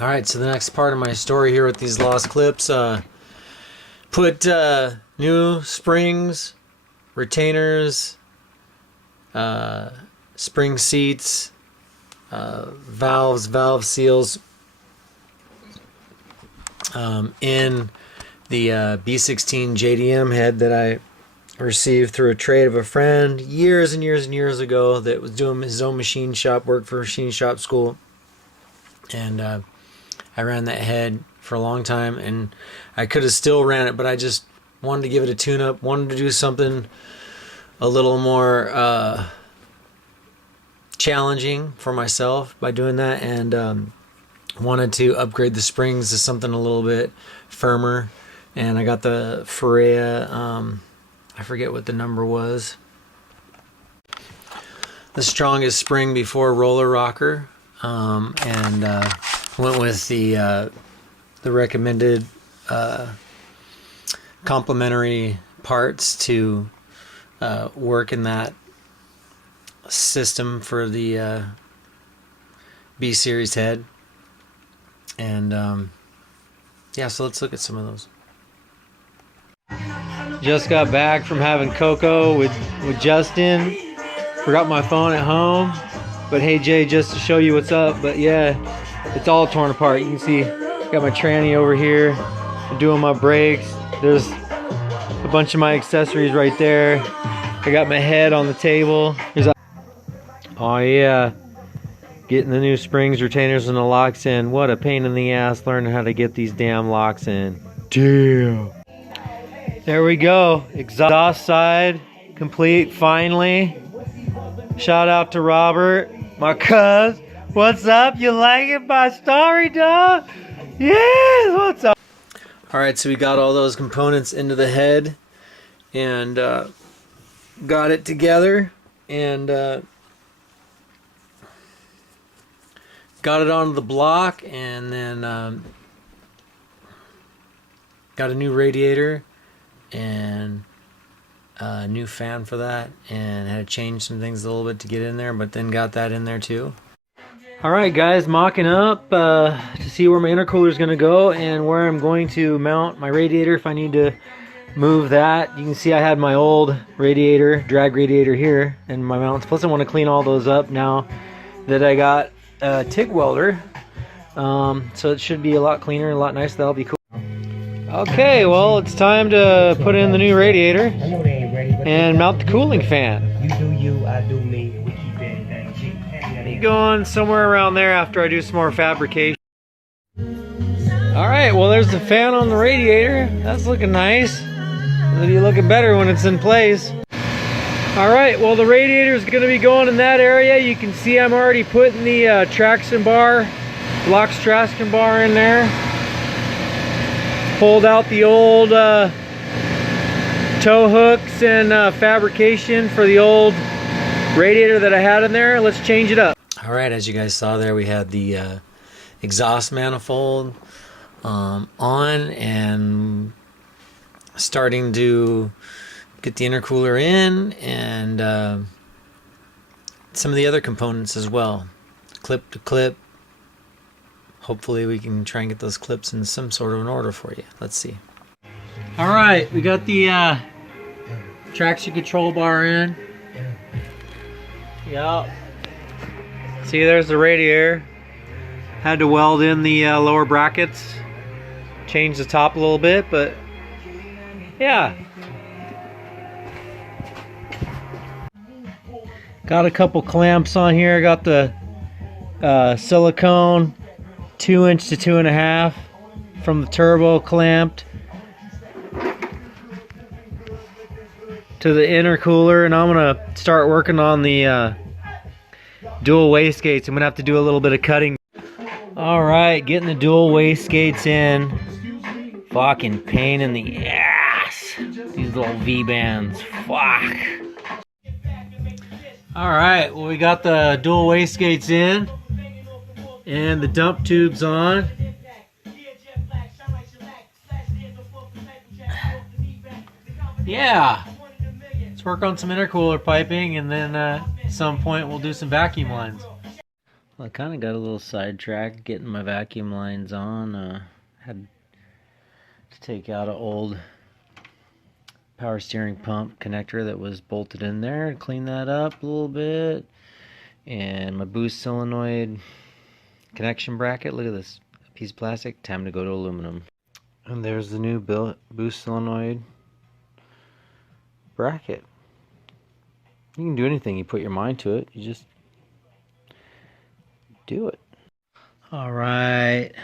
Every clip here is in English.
Alright, so the next part of my story here with these lost clips, put new springs, retainers, spring seats, valves, valve seals in the B16 JDM head that I received through a trade of a friend years and years and years ago that was doing his own machine shop, worked for machine shop school. And I ran that head for a long time, and I could have still ran it, but I just wanted to give it a tune-up, wanted to do something a little more challenging for myself by doing that, and wanted to upgrade the springs to something a little bit firmer. And I got the Faria, I forget what the number was, the strongest spring before roller rocker, and went with the recommended complementary parts to work in that system for the B series head. And yeah, so let's look at some of those. Just got back from having cocoa with Justin. Forgot my phone at home, but hey Jay, just to show you what's up. But yeah, it's all torn apart. You can see got my tranny over here. I'm doing my brakes. There's a bunch of my accessories right there. I got my head on the table. Oh yeah, getting the new springs, retainers, and the locks in. What a pain in the ass learning how to get these damn locks in. Damn. There we go. Exhaust side complete finally. Shout out to Robert, my cuz. What's up? You liking my story, dog? Yes, what's up? Alright, so we got all those components into the head and got it together and got it onto the block, and then got a new radiator and a new fan for that, and had to change some things a little bit to get in there, but then got that in there too. Alright guys, mocking up to see where my intercooler is going to go and where I'm going to mount my radiator if I need to move that. You can see I had my old radiator, drag radiator here, and my mounts. Plus I want to clean all those up now that I got a TIG welder. So it should be a lot cleaner and a lot nicer. That'll be cool. Okay, well it's time to put in the new radiator and mount the cooling fan. You do you, I do me. We keep everything G. Be going somewhere around there after I do some more fabrication. Alright, well there's the fan on the radiator. That's looking nice. It'll be looking better when it's in place. Alright, well the radiator is going to be going in that area. You can see I'm already putting the traction bar, Block's traction bar in there. Pulled out the old tow hooks and fabrication for the old radiator that I had in there. Let's change it up. Alright, as you guys saw there, we had the exhaust manifold on and starting to get the intercooler in, and some of the other components as well. Clip to clip. Hopefully we can try and get those clips in some sort of an order for you. Let's see. Alright, we got the traction control bar in. Yep. See, there's the radiator. Had to weld in the lower brackets. Change the top a little bit, but yeah. Got a couple clamps on here. Got the silicone 2" to 2.5 from the turbo clamped to the intercooler, and I'm gonna start working on the dual waste gates. I'm gonna have to do a little bit of cutting. All right, getting the dual waste gates in. Fucking pain in the ass. These little V-bands. Fuck. All right, well, we got the dual waste gates in and the dump tubes on. Yeah, let's work on some intercooler piping, and then at some point we'll do some vacuum lines. Well, I kind of got a little sidetracked getting my vacuum lines on. Had to take out an old power steering pump connector that was bolted in there and clean that up a little bit. And my boost solenoid connection bracket. Look at this piece of plastic. Time to go to aluminum. And there's the new boost solenoid bracket. You can do anything you put your mind to it. You just do it. Alright,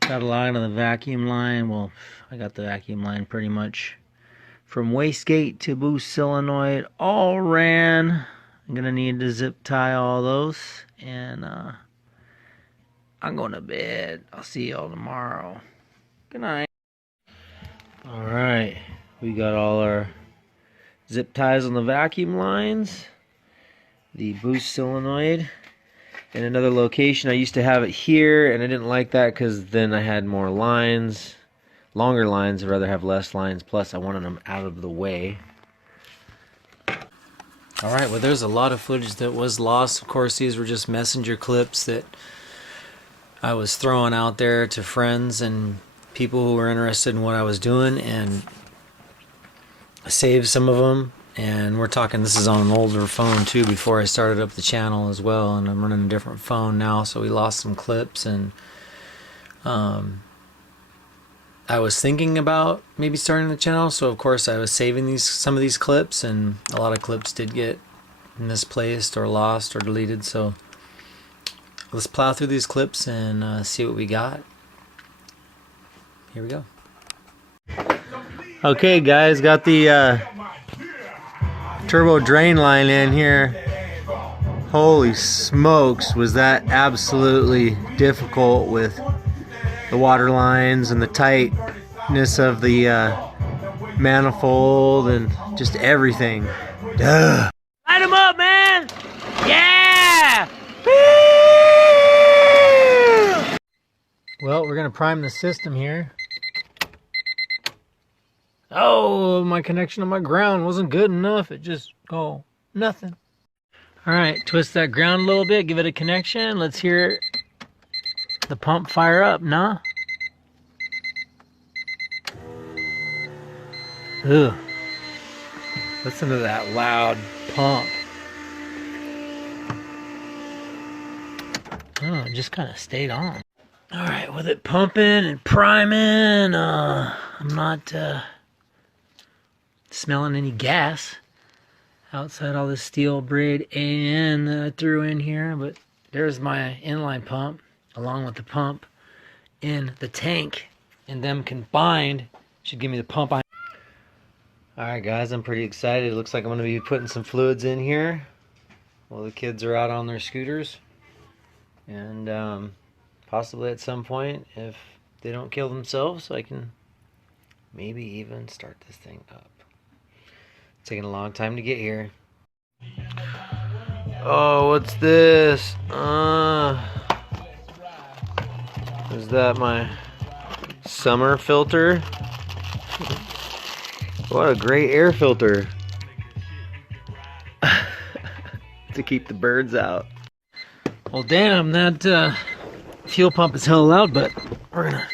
got a line on the vacuum line. Well, I got the vacuum line pretty much from wastegate to boost solenoid all ran. I'm gonna need to zip tie all those, and I'm going to bed. I'll see y'all tomorrow. Good night. Alright, we got all our zip ties on the vacuum lines, the boost solenoid in another location. I used to have it here, and I didn't like that because then I had more lines, longer lines. I'd rather have less lines, plus I wanted them out of the way. Alright, well, there's a lot of footage that was lost. Of course, these were just messenger clips that I was throwing out there to friends and people who were interested in what I was doing, and I saved some of them. And we're talking, this is on an older phone too, before I started up the channel as well, and I'm running a different phone now, so we lost some clips. And I was thinking about maybe starting the channel, so of course I was saving some of these clips, and a lot of clips did get misplaced or lost or deleted. So let's plow through these clips and see what we got. Here we go. Okay guys, got the turbo drain line in here. Holy smokes, was that absolutely difficult with the water lines and the tightness of the manifold and just everything. Duh. Light them up, man! Yeah! Woo! Well, we're gonna prime the system here. Oh, my connection on my ground wasn't good enough. It just, oh, nothing. All right, twist that ground a little bit, give it a connection. Let's hear the pump fire up, nah? Ugh. Listen to that loud pump. Oh, it just kind of stayed on. All right, with it pumping and priming, I'm not smelling any gas outside all this steel braid AN that I threw in here, but there's my inline pump along with the pump in the tank, and them combined should give me the pump. Alright guys, I'm pretty excited. It looks like I'm going to be putting some fluids in here while the kids are out on their scooters, and possibly at some point, if they don't kill themselves, I can maybe even start this thing up. It's taking a long time to get here. Oh, what's this? Is that my summer filter? What a great air filter. To keep the birds out. Well, damn, that fuel pump is hella loud, but we're gonna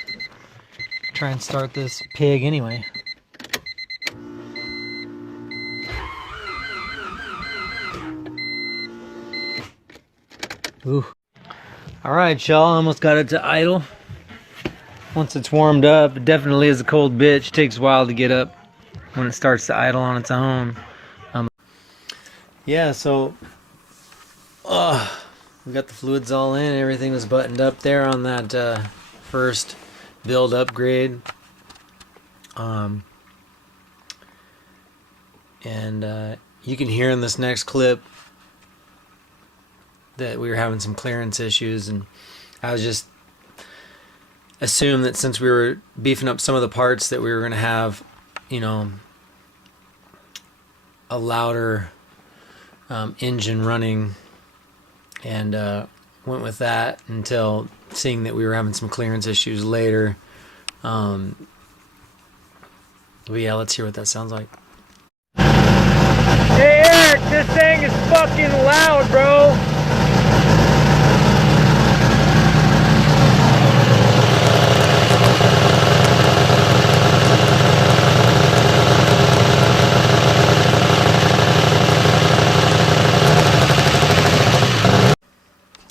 try and start this pig anyway. Ooh. Alright, y'all, almost got it to idle. Once it's warmed up, it definitely is a cold bitch. It takes a while to get up when it starts to idle on its own. Yeah, so we got the fluids all in. Everything was buttoned up there on that first build upgrade. And you can hear in this next clip that we were having some clearance issues, and I was just assumed that since we were beefing up some of the parts that we were going to have, you know, a louder engine running, and went with that until seeing that we were having some clearance issues later. But yeah, let's hear what that sounds like. Hey Eric, this thing is fucking loud, bro.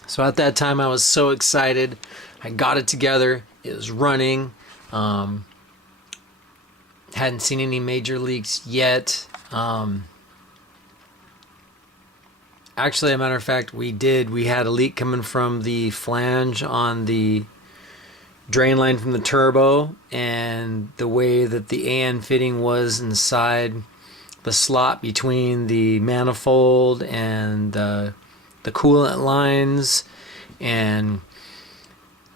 So at that time I was so excited. I got it together. It was running. Hadn't seen any major leaks yet. Actually, as a matter of fact, we had a leak coming from the flange on the drain line from the turbo, and the way that the AN fitting was inside the slot between the manifold and the coolant lines and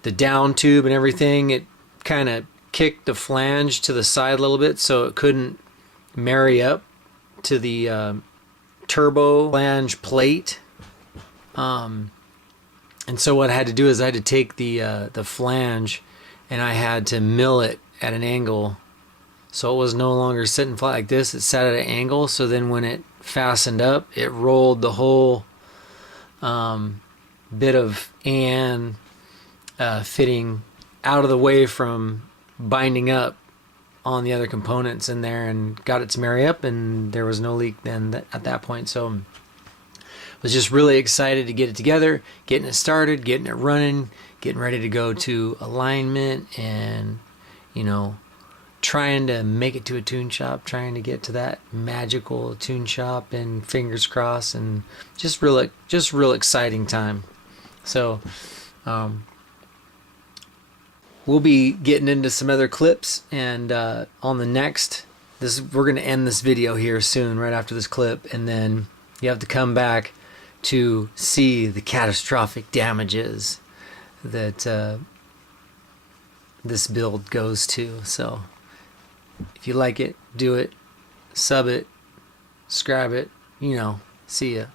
the down tube and everything, it kind of kicked the flange to the side a little bit, so it couldn't marry up to the turbo flange plate. And so what I had to do is I had to take the flange and I had to mill it at an angle, so it was no longer sitting flat like this. It sat at an angle, so then when it fastened up, it rolled the whole bit of AN fitting out of the way from binding up on the other components in there, and got it to marry up, and there was no leak then at that point. So I was just really excited to get it together, getting it started, getting it running, getting ready to go to alignment, and you know, trying to make it to a tune shop, trying to get to that magical tune shop, and fingers crossed, and just real exciting time. So we'll be getting into some other clips, and on the next, we're going to end this video here soon, right after this clip, and then you have to come back to see the catastrophic damages that this build goes to. So if you like it, do it, sub it, subscribe it, you know. See ya.